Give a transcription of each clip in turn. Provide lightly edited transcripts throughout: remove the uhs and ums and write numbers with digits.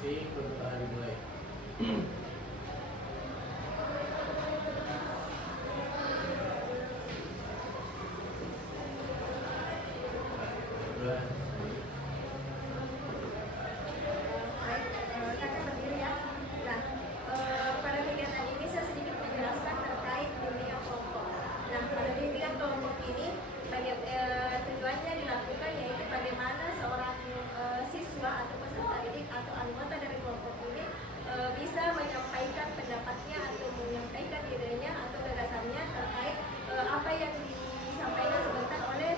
Si pembukaan dimulai. Kakak berdiri ya. Nah, pada kegiatan ini saya sedikit menjelaskan terkait bimbingan kelompok. Nah, pada bimbingan kelompok ini tujuannya dilakukan yaitu bagaimana seorang siswa atau peserta didik atau anggota dari kelompok ini bisa menyampaikan pendapatnya atau menyampaikan idenya atau gagasannya terkait apa yang disampaikan sebentar oleh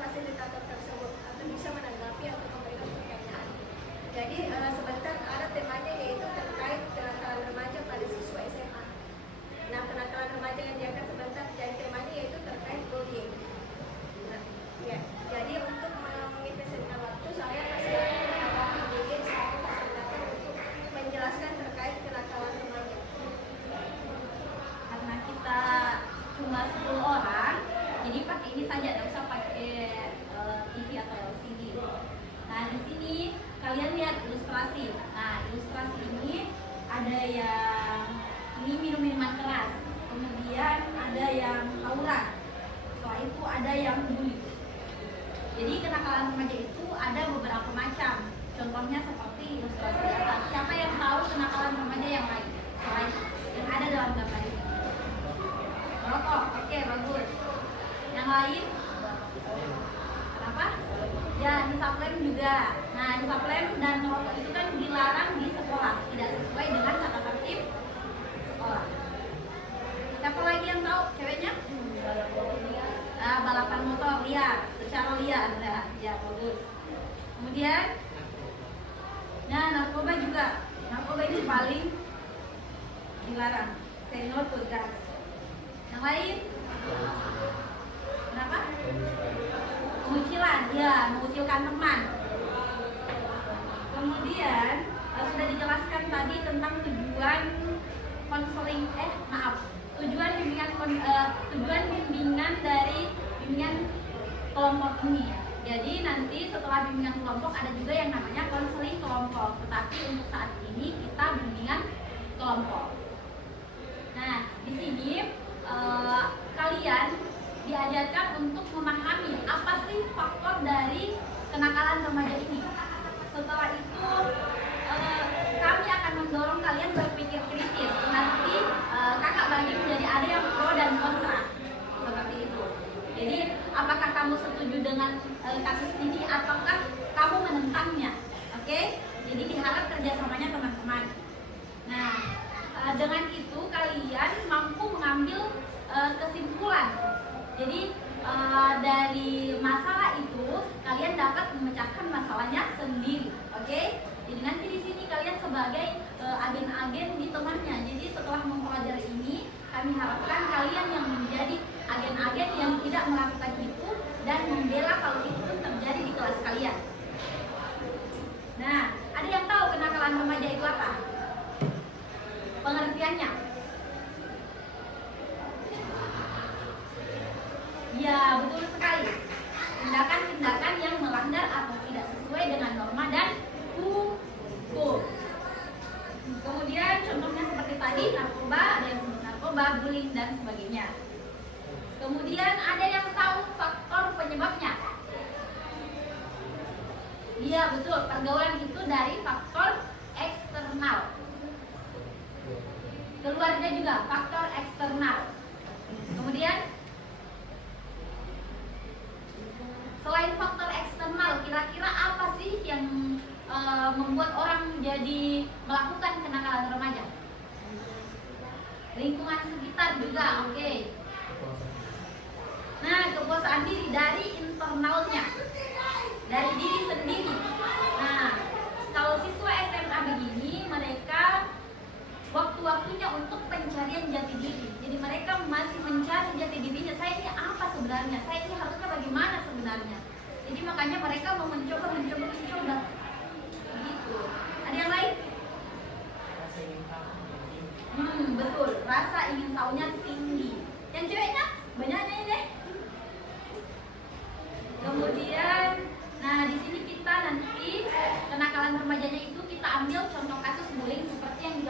fasilitator tersebut atau bisa menanggapi atau memberikan pertanyaan. Jadi sebentar ada temanya yaitu terkait kenakalan remaja pada siswa SMA. Nah, kenakalan remaja yang diangkat sebentar jadi temanya yaitu terkait bullying. Nah, ya, jadi untuk mengefisienkan waktu saya persilakan menanggapi diri selaku fasilitator untuk menjelaskan terkait kenakalan remaja. Karena kita cuma 10 orang, jadi pakai ini saja, tidak usah pakai TV atau LCD. Nah, di sini kalian lihat ilustrasi. Nah, ilustrasi ini ada yang ini minum-minuman keras, kemudian ada yang tawuran, setelah itu ada yang bully. Jadi kenakalan remaja itu ada beberapa macam. Contohnya seperti ilustrasi di atas. Siapa yang tahu kenakalan remaja yang lain selain yang ada dalam gambar ini? Rokok, oke, bagus. Yang lain? Kenapa? Ya, hisaplem juga. Nah, hisaplem dan rokok itu kan dilarang di sekolah, tidak sesuai dengan tata tertib sekolah. Siapa lagi yang tahu? Ceweknya? Balapan motor liar, secara liar. Nah, ya, bagus. Kemudian, nah, narkoba juga. Narkoba itu paling dilarang. Senior tugas. Yang lain? Kenapa? Pengucilan, ya, mengucilkan teman. Kemudian sudah dijelaskan tadi tentang tujuan konseling, tujuan bimbingan dari bimbingan kelompok ini. Jadi nanti setelah bimbingan kelompok ada juga yang namanya konseling kelompok. Tetapi untuk saat ini kita bimbingan kelompok. Nah, di sini kalian diajarkan untuk memahami apa sih faktor dari kenakalan remaja ini. Setelah itu kami akan mendorong kalian berpikir kritis. Nanti kakak bagi menjadi ada yang pro dan kontra seperti itu. Jadi apakah kamu setuju dengan kasus ini ataukah kamu menentangnya? Oke? Jadi diharap kerjasamanya teman-teman. Nah, dengan itu kalian mampu mengambil kesimpulan. Jadi dari masalah itu kalian dapat memecahkan masalahnya sendiri, oke? Jadi nanti di sini kalian sebagai agen-agen di temannya. Jadi setelah mempelajari ini, kami harapkan kalian yang menjadi agen-agen yang tidak melakukan itu dan membela kalau itu pun terjadi di kelas kalian. Nah, ada yang tahu kenakalan remaja itu apa? Pengertiannya? Ya, betul sekali. Tindakan-tindakan yang melanggar atau tidak sesuai dengan norma dan hukum. Kemudian contohnya seperti tadi, narkoba, ada yang sebut narkoba, bullying, dan sebagainya. Kemudian ada yang tahu faktor penyebabnya? Iya, betul. Pergaulan itu dari faktor eksternal. Keluarga juga faktor eksternal. Kemudian selain faktor eksternal, kira-kira apa sih yang membuat orang jadi melakukan kenakalan remaja? Lingkungan sekitar juga, oke. Nah, kepuasan diri dari internalnya, dari diri sendiri. Nah, kalau siswa SMA begini, mereka waktu-waktunya untuk pencarian jati diri. Jadi mereka masih mencari jati dirinya. Saya ini apa sebenarnya? Saya ini harusnya bagaimana sebenarnya? Jadi makanya mereka mau mencoba. Begitu. Ada yang lain? Betul. Rasa ingin tahunya tinggi. Yang ceweknya banyaknya ini deh. Kemudian, nah di sini kita nanti kenakalan remajanya itu kita ambil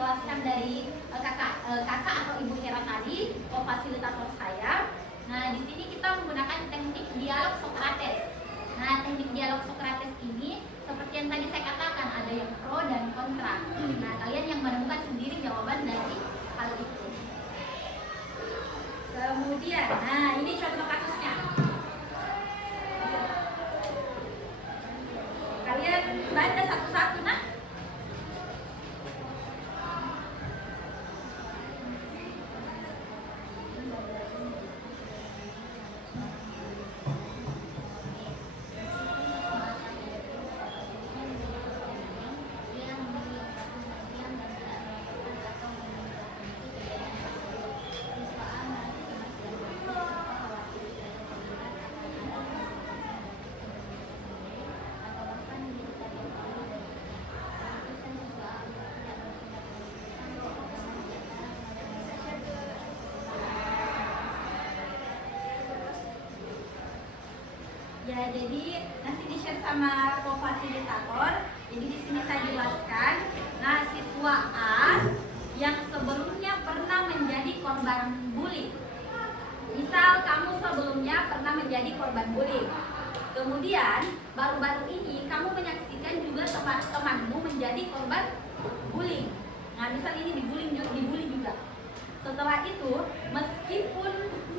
dijelaskan dari kakak atau Ibu Hera tadi, fasilitator saya. Nah, di sini kita menggunakan teknik dialog Sokrates. Nah, teknik dialog Sokrates ini seperti yang tadi saya katakan, ada yang pro dan kontra. Nah, kalian yang menemukan sendiri jawaban dari hal itu. Kemudian, nah ini contoh kasusnya. Kalian baca satu-satu, nah. Ya, jadi nanti di-share sama co-fasilitator. Jadi di sini saya jelaskan. Nah, siswa A yang sebelumnya pernah menjadi korban bully. Misal kamu sebelumnya pernah menjadi korban bully. Kemudian baru-baru ini kamu menyaksikan juga teman-temanmu menjadi korban bullying. Nah, misal ini dibully juga. Setelah itu, meskipun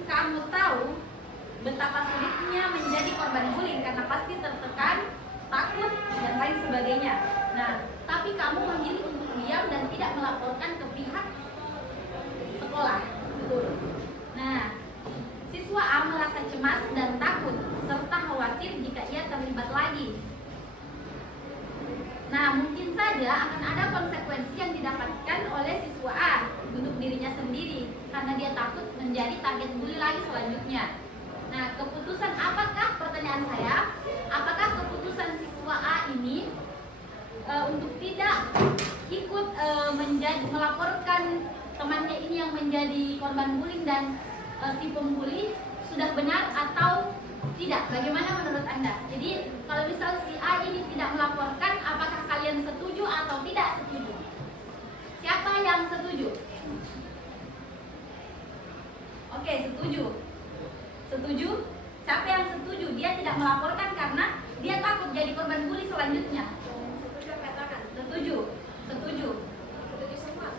kamu tahu betapa sulitnya menjadi korban bullying karena pasti tertekan, takut, dan lain sebagainya. Nah, tapi kamu memilih untuk diam dan tidak melaporkan ke pihak sekolah. Nah, siswa A merasa cemas dan takut serta khawatir jika ia terlibat lagi. Nah, mungkin saja akan ada konsekuensi yang didapatkan oleh siswa A untuk dirinya sendiri karena dia takut menjadi target bully lagi selanjutnya. Nah, keputusan apakah, pertanyaan saya, apakah keputusan siswa A ini untuk tidak ikut melaporkan temannya ini yang menjadi korban bullying dan si pembuli sudah benar atau tidak? Bagaimana menurut Anda? Jadi, kalau misal si A ini tidak melaporkan, apakah kalian setuju atau tidak setuju? Siapa yang setuju? Oke, setuju. Setuju? Siapa yang setuju? Dia tidak melaporkan karena dia takut jadi korban bully selanjutnya. Setuju katakan. Setuju? Setuju. Setuju semua.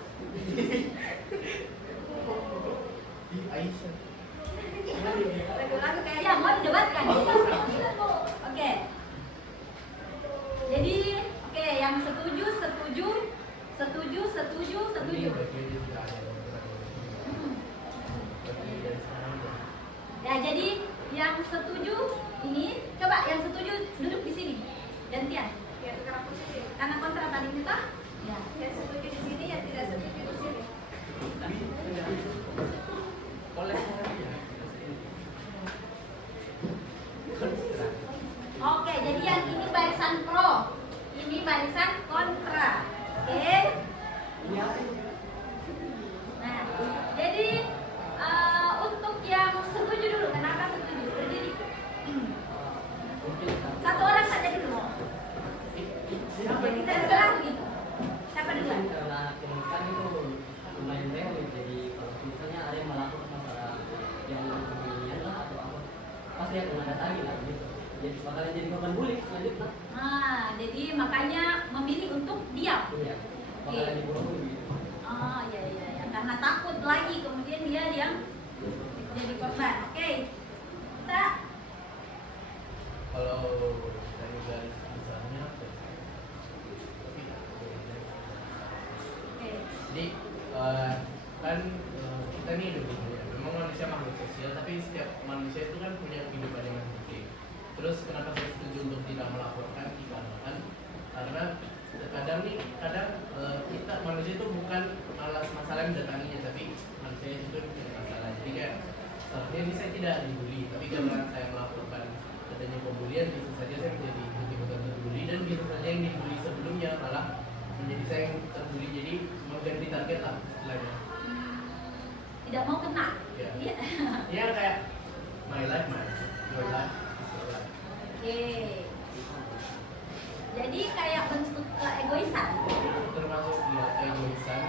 Lagu-lagu kayak Ya, mau didebatkan. Oke. Jadi, oke, yang setuju, setuju, setuju, setuju, setuju. Ya, jadi yang setuju ini, coba yang setuju duduk di sini. Gantian. ya tukar posisi. Karena kontra tadi kita. Ya. Yang setuju di sini, yang tidak setuju di sini. Oke, jadi yang ini barisan pro, ini barisan kontra. Oke. Nah, jadi untuk yang setuju dulu, kenapa setuju? Berdiri. Satu orang saja dulu. Oke, kita terserah begitu. Siapa duluan? Karena kan itu lumayan real, jadi kalau misalnya ada yang melakukan masalah yang beginian lah atau apa, pasti akan ada lagi lah gitu. Jadi bakalan jadi korban bully selanjutnya. Nah, jadi makanya memilih untuk diam. Iya, bakalan dibohongi gitu. Oh, iya, iya, ya. Karena takut lagi kemudian dia yang jadi korban. Oke. Kita Kalau dari garis besarnya oke. jadi kan kita nih hidup di dunia, memang manusia makhluk sosial, tapi setiap manusia itu kan punya kehidupannya masing-masing. Terus kenapa saya setuju untuk tidak melaporkan? Dikarenakan karena kadang kita manusia itu bukan masalah yang mendatanginya, tapi manusia itu punya masalah. Jadi kayak seharusnya ini saya tidak dibully, tapi karena saya melaporkan adanya pembulian, bisa saja saya menjadi ikut-ikutan terbully, dan bisa saja yang dibully sebelumnya malah menjadi saya yang terbully, jadi mengganti target lah istilahnya. Tidak mau kena. Ya. Iya. Ya kayak my life, your life is your life. Oke. Jadi kayak bentuk keegoisan. Termasuk ya egoisan,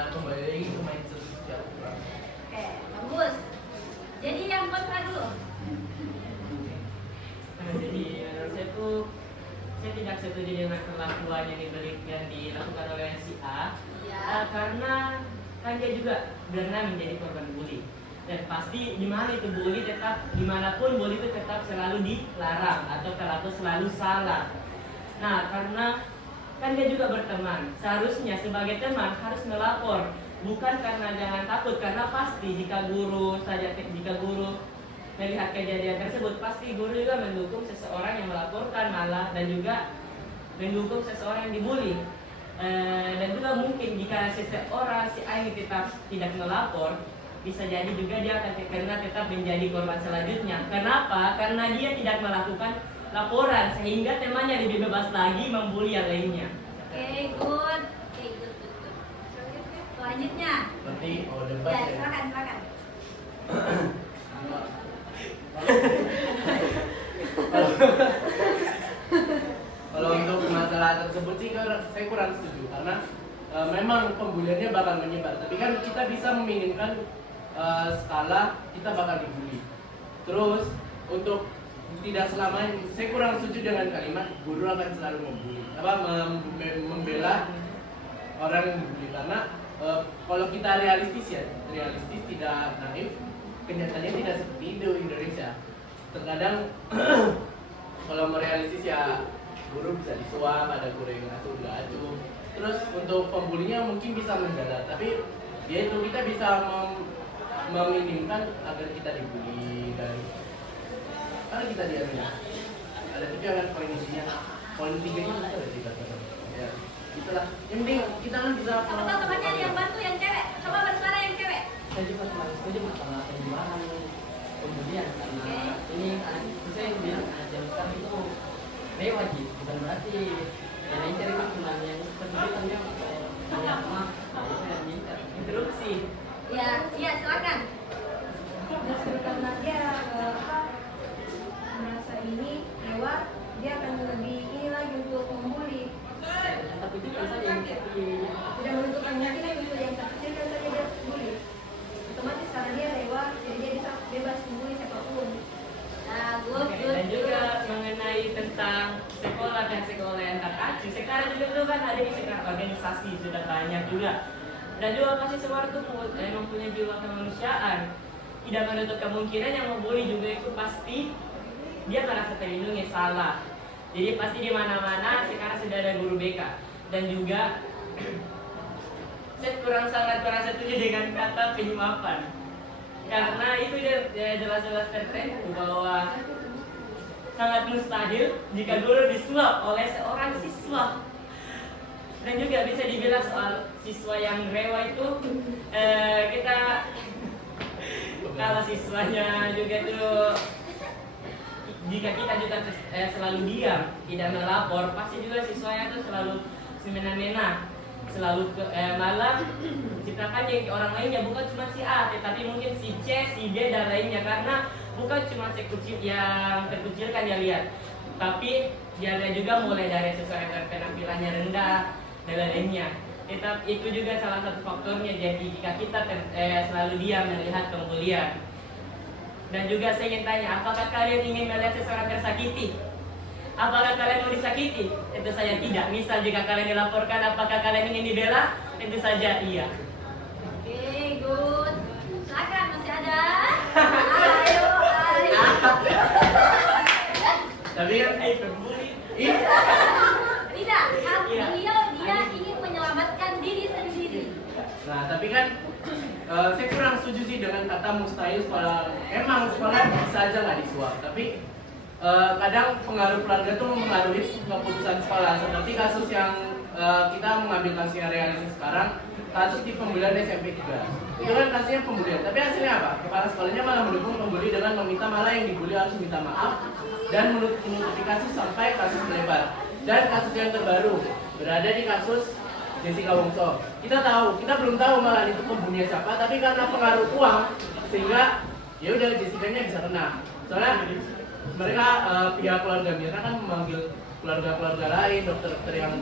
ya kembali lagi ke mindset setiap orang. Oke, bagus. Jadi yang kontra dulu. Nah, jadi menurut saya tuh saya tidak setuju dengan perlakuan yang dilakukan oleh si A. Karena kan dia juga pernah menjadi korban bully. Dan pasti dimanapun bully itu tetap selalu dilarang atau terlalu selalu salah. Nah, karena kan dia juga berteman, seharusnya sebagai teman harus melapor, bukan karena jangan takut, karena pasti jika guru melihat kejadian tersebut, pasti guru juga mendukung seseorang yang melaporkan malah, dan juga mendukung seseorang yang dibully. Dan juga mungkin jika seseorang si A ini tetap tidak melapor, bisa jadi juga dia akan tetap menjadi korban selanjutnya. Kenapa? Karena dia tidak melakukan laporan, sehingga temannya lebih bebas lagi membuli yang lainnya. Oke, good. Selanjutnya. Berarti debat Ya, ya. silakan. Kalau untuk masalah tersebut sih saya kurang setuju karena memang pembuliannya bakal menyebar. Tapi kan kita bisa meminimkan skala kita bakal dibully. Terus untuk tidak selamanya, saya kurang setuju dengan kalimat guru akan selalu membela orang yang dibully karena kalau kita realistis tidak naif, kenyataannya tidak seperti itu Indonesia. Terkadang kalau merealistis ya guru bisa disuap, ada guru yang acuh. Terus untuk pembulinya mungkin bisa mendarat, tapi ya itu kita bisa meminimkan agar kita dibully dan kalau kita diamnya ada juga kan poin intinya, poin 3 itu ada sih kata-kata ya itulah yang penting kita kan bisa Siapa tahu temannya ada yang bantu yang cewek. Coba bersuara yang cewek. Saya juga kurang setuju masalah penjualan pembulian karena ini saya bilang anak zaman sekarang itu lewat gitu, bukan berarti yang lain cari cuma yang penjualan dia banyak mah itu yang minta interupsi. Ya, silakan. Justru karena dia merasa ini lewat, dia akan lebih ini lagi untuk membuli. Tapi juga saja yang seperti Tidak menutup kemungkinan untuk yang terkecilkan saja dia bully. Otomatis karena dia lewat, jadi dia bisa bebas membuli siapapun. Nah, good. dan juga mengenai tentang sekolah dan sekolah yang terkacau. Sekarang juga tuh kan ada sekarang organisasi sudah banyak juga. Dan juga pasti semua itu mempunyai jiwa kemanusiaan. Tidak menutup kemungkinan yang membuli juga itu pasti dia merasa terlindungi salah. Jadi pasti di mana-mana sekarang sudah ada guru BK dan juga saya sangat kurang setuju dengan kata penyuapan. Karena itu dia jelas-jelas tertentu bahwa sangat mustahil jika guru disuap oleh seorang siswa. Dan juga bisa dibilang soal siswa yang rewa itu kita kalau siswanya juga tuh jika kita juga selalu diam tidak melapor, pasti juga siswanya tuh selalu semena-mena, selalu malah ciptakan yang orang lainnya, bukan cuma si A tetapi mungkin si C, si D dan lainnya, karena bukan cuma yang terkucilkan dia lihat, tapi dia lihat juga mulai dari sesuai yang penampilannya rendah dan lainnya. Itu juga salah satu faktornya. Jadi jika kita selalu diam melihat pembulian. Dan juga saya ingin tanya, apakah kalian ingin melihat seseorang tersakiti? Apakah kalian mau disakiti? Tentu saja tidak. Misal jika kalian dilaporkan, apakah kalian ingin dibela? Tentu saja iya. Oke, good. Silakan, masih ada. Ayo. tapi kan Pembuli. Tidak, kan Iya. dia ingin menyelamatkan diri sendiri. nah tapi kan saya kurang setuju sih dengan kata mustahil sekolah bisa aja nggak disuap, tapi kadang pengaruh keluarga tuh mempengaruhi keputusan sekolah. Seperti kasus yang kita mengambil kasus yang realistis sekarang, kasus di pembulian SMP 3. Itu kan kasusnya pembulian, tapi hasilnya apa? Kepala sekolahnya malah mendukung pembuli dengan meminta malah yang dibully harus minta maaf dan menutupi kasus sampai kasus melebar. Dan kasus yang terbaru berada di kasus Jessica Wongso. Kita belum tahu malah itu pembunuhnya siapa, tapi karena pengaruh uang sehingga ya udah Jessica-nya bisa kena. Soalnya mereka pihak keluarga Mirna kan memanggil keluarga-keluarga lain, dokter-dokter yang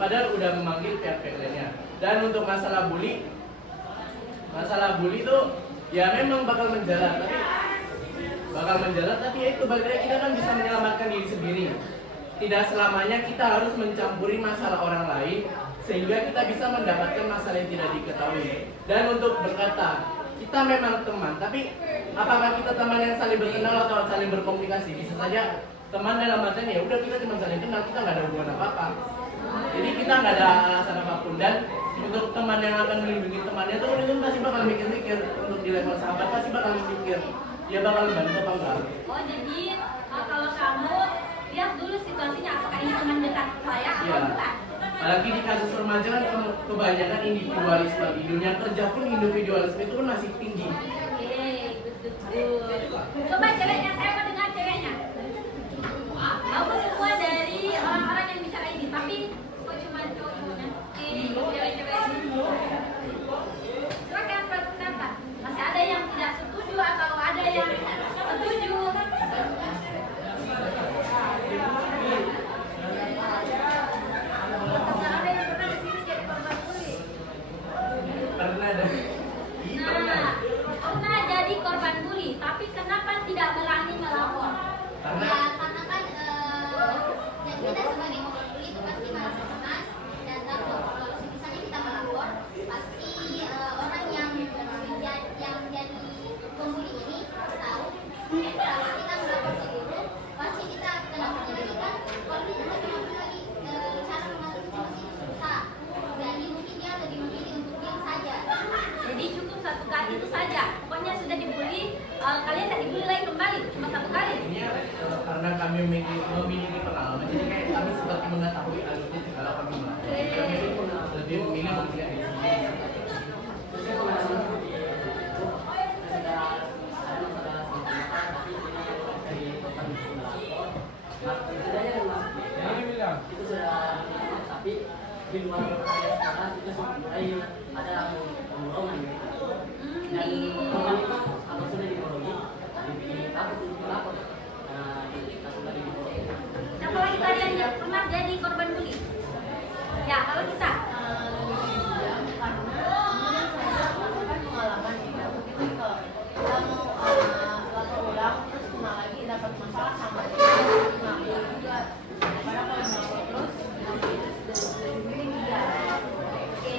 padahal udah memanggil pihak-pihak lainnya. Dan untuk masalah bully itu ya memang bakal menjalar, tapi ya itu bagaimana kita kan bisa menyelamatkan diri sendiri. Tidak selamanya kita harus mencampuri masalah orang lain sehingga kita bisa mendapatkan masalah yang tidak diketahui. Dan untuk berkata kita memang teman, tapi apakah kita teman yang saling berkenal atau saling berkomunikasi? Bisa saja teman dalam artian ya udah kita cuma saling kenal, kita nggak ada hubungan apa-apa. Jadi kita nggak ada alasan apapun. Dan untuk teman yang akan melindungi temannya itu pasti bakal mikir-mikir. Untuk di level sahabat pasti bakal mikir dia bakal bantu apa enggak. Oh jadi kalau kamu lihat dulu situasinya apakah ini teman dekat saya atau bukan? Apalagi di kasus remaja kan kebanyakan individualisme. Di dunia kerja pun individualisme itu kan masih tinggi. Oke, betul. Coba ceweknya, saya mau dengar ceweknya. Bagus semua dari orang-orang yang bicara ini, tapi kok cuma cowok-cowoknya? Cewek-cewek ini. Silakan berkata. Masih ada yang tidak setuju atau ada yang setuju? Ada yang pernah di sini jadi korban bully? Pernah ada. Nah, pernah jadi korban bully, tapi kenapa tidak berani melapor? Karena karena kan dan kita sebagai korban bully itu pasti merasa cemas dan takut. Kalau misalnya kita melapor, pasti orang yang jadi pembuli ini tahu. Kalau kita melapor ke guru, pasti kita kena penyelidikan. Kalau kita nggak kena lagi, cara mengatasi itu susah. Jadi mungkin dia lebih memilih untuk diam saja. Jadi cukup satu kali itu saja. Pokoknya sudah dibully, kalian tak dibully lagi kembali, cuma satu kali. ini karena kami memiliki pengalaman, jadi kayak kami seperti mengetahui alurnya segala kami melakukan. Kami lebih memilih memilih di sini. Itu sudah, tapi di luar area sekarang itu sudah mulai ada pemborongan gitu. Dan korban itu kalau sudah diborongi, lebih takut untuk melapor. Kita sudah diborongi. Siapa lagi kalian yang pernah jadi korban bully? Ya, kalau kita. Pengalaman juga begitu kalau kita mau lapor ulang terus kena lagi dapat masalah sama dia juga karena kalau melapor terus nanti itu sudah mending dia. Oke.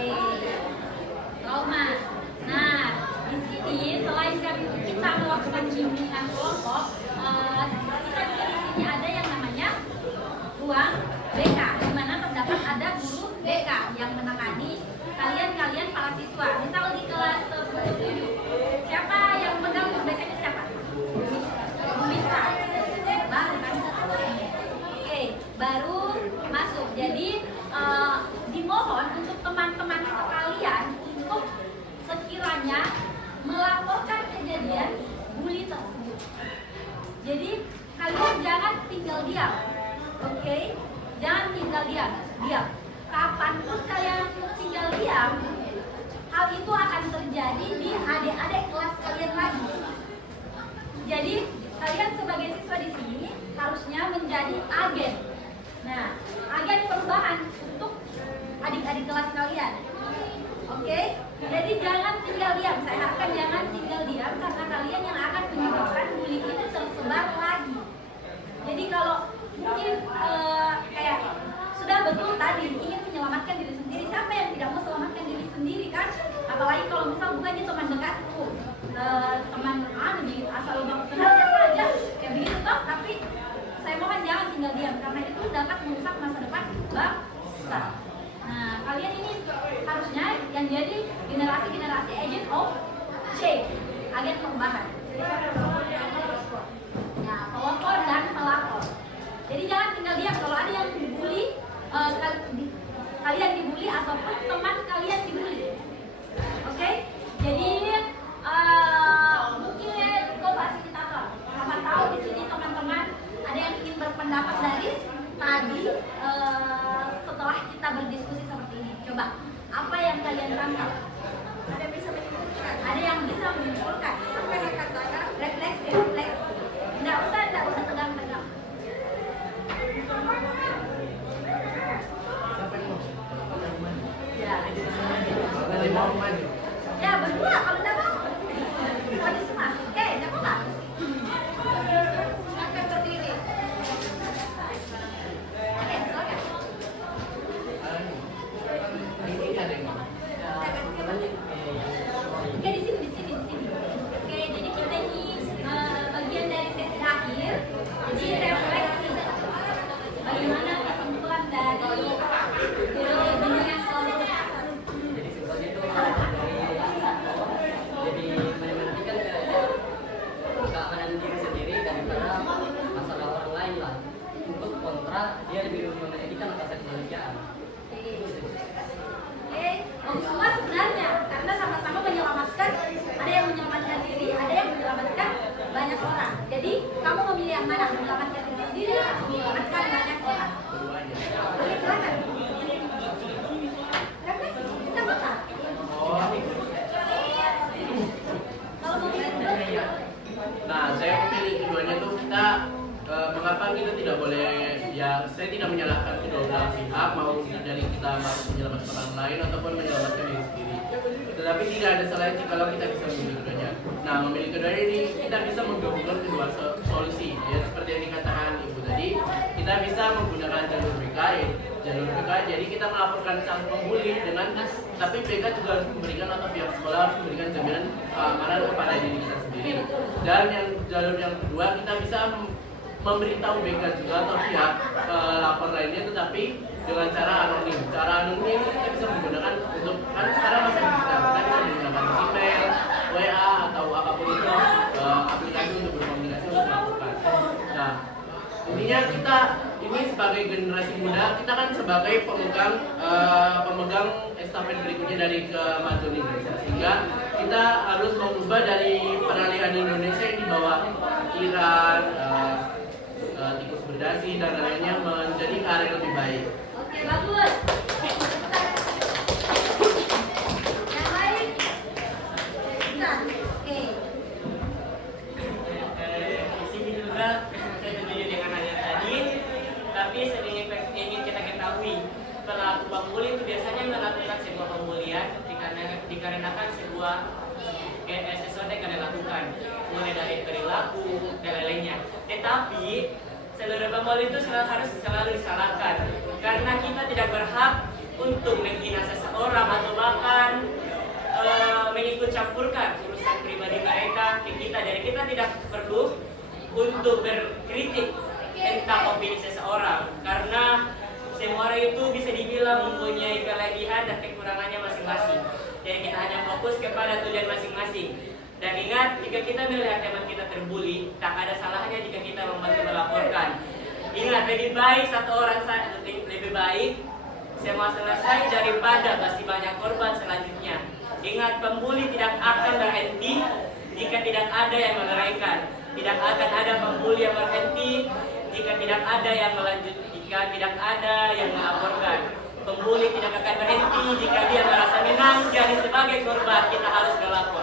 Trauma. Nah, di sini selain kita melakukan bimbingan kelompok, kita juga di sini ada yang namanya ruang BK, di mana terdapat ada guru BK yang menangani kalian para siswa. Misal di kelas 10 siapa yang pegang guru BK-nya siapa? Bisa. Baru kan? Oke, baru masuk. Jadi dimohon untuk teman-teman sekalian untuk sekiranya melaporkan kejadian bully tersebut. Jadi kalian jangan tinggal diam, oke? Jangan tinggal diam. Kapanpun kalian tinggal diam, hal itu akan terjadi di adik-adik kelas kalian lagi. Jadi kalian sebagai siswa di sini harusnya menjadi agen. Nah, agen perubahan untuk adik-adik kelas kalian. Oke? Jadi jangan tinggal diam. Saya harapkan jangan tinggal diam karena kalian yang akan menyebabkan bully itu tersebar lagi. Jadi kalau mungkin kayak sudah betul tadi ingin menyelamatkan diri sendiri, siapa yang tidak mau selamatkan diri sendiri kan? Apalagi kalau misal bukannya teman dekatku, teman asal udah kenal saja kayak begitu toh. Tapi saya mohon jangan tinggal diam karena itu dapat merusak masa depan bangsa. Nah, kalian ini harusnya yang jadi generasi agent of change, agen perubahan. Nah, dia lebih mementingkan hak asasi kemanusiaan. Oke, bagus semua sebenarnya karena sama-sama menyelamatkan, ada yang menyelamatkan diri, ada yang menyelamatkan banyak orang. Jadi kamu memilih yang mana? Menyelamatkan diri sendiri atau menyelamatkan banyak orang? Keduanya. Oke, silakan. Refleksi, kita kota. Oh. Kalau memilih kedua, Nah, saya pilih keduanya tuh kita mengapa kita tidak boleh, ya saya tidak menyalahkan kedua belah pihak, mau dari kita mau menyelamatkan orang lain ataupun menyelamatkan diri sendiri. Tetapi tidak ada salahnya jika kita bisa memilih keduanya. Nah, memilih keduanya ini kita bisa menggabungkan kedua solusi, ya seperti yang dikatakan ibu tadi. Kita bisa menggunakan jalur BK, jadi kita melaporkan sang pembuli dengan, tapi BK juga harus memberikan atau pihak sekolah harus memberikan jaminan keamanan kepada diri kita sendiri. Dan yang jalur yang kedua kita bisa memberitahu BK juga atau pihak lapor lainnya, tetapi dengan cara anonim. Cara anonim ini kita bisa menggunakan untuk, kan sekarang masih digital, kita bisa menggunakan email, WA atau apapun itu aplikasi untuk berkomunikasi untuk melakukan. Nah, intinya kita ini sebagai generasi muda, kita kan sebagai pemegang estafet berikutnya dari kemajuan Indonesia, sehingga kita harus mengubah dari peralihan Indonesia yang di bawah Iran, tikus berdasi dan lainnya menjadi ke arah yang lebih baik. oke bagus. Yang lain? Bisa. Oke. Di sini juga saya setuju dengan hal yang tadi, tapi ingin kita ketahui pelaku pembuli itu biasanya melakukan sebuah pembulian dikarenakan sebuah sesuatu yang kalian lakukan, mulai dari perilaku dan lainnya. Tetapi seluruh pembuli itu harus selalu disalahkan, karena kita tidak berhak untuk menghina seseorang atau bahkan mengikut campurkan urusan pribadi mereka ke kita. Jadi kita tidak perlu untuk berkritik tentang opini seseorang, karena semua orang itu bisa dibilang mempunyai kelebihan dan kekurangannya masing-masing. Jadi kita hanya fokus kepada tujuan masing-masing. Dan ingat, jika kita melihat teman kita terbuli, tak ada salahnya jika kita membantu melaporkan. Ingat, lebih baik lebih baik semua selesai daripada masih banyak korban selanjutnya. Ingat, pembuli tidak akan berhenti jika tidak ada yang meneraikan. Tidak akan ada pembuli yang berhenti jika tidak ada yang melanjutkan, jika tidak ada yang melaporkan. Pembuli tidak akan berhenti jika dia merasa menang. Jadi sebagai korban kita harus melapor.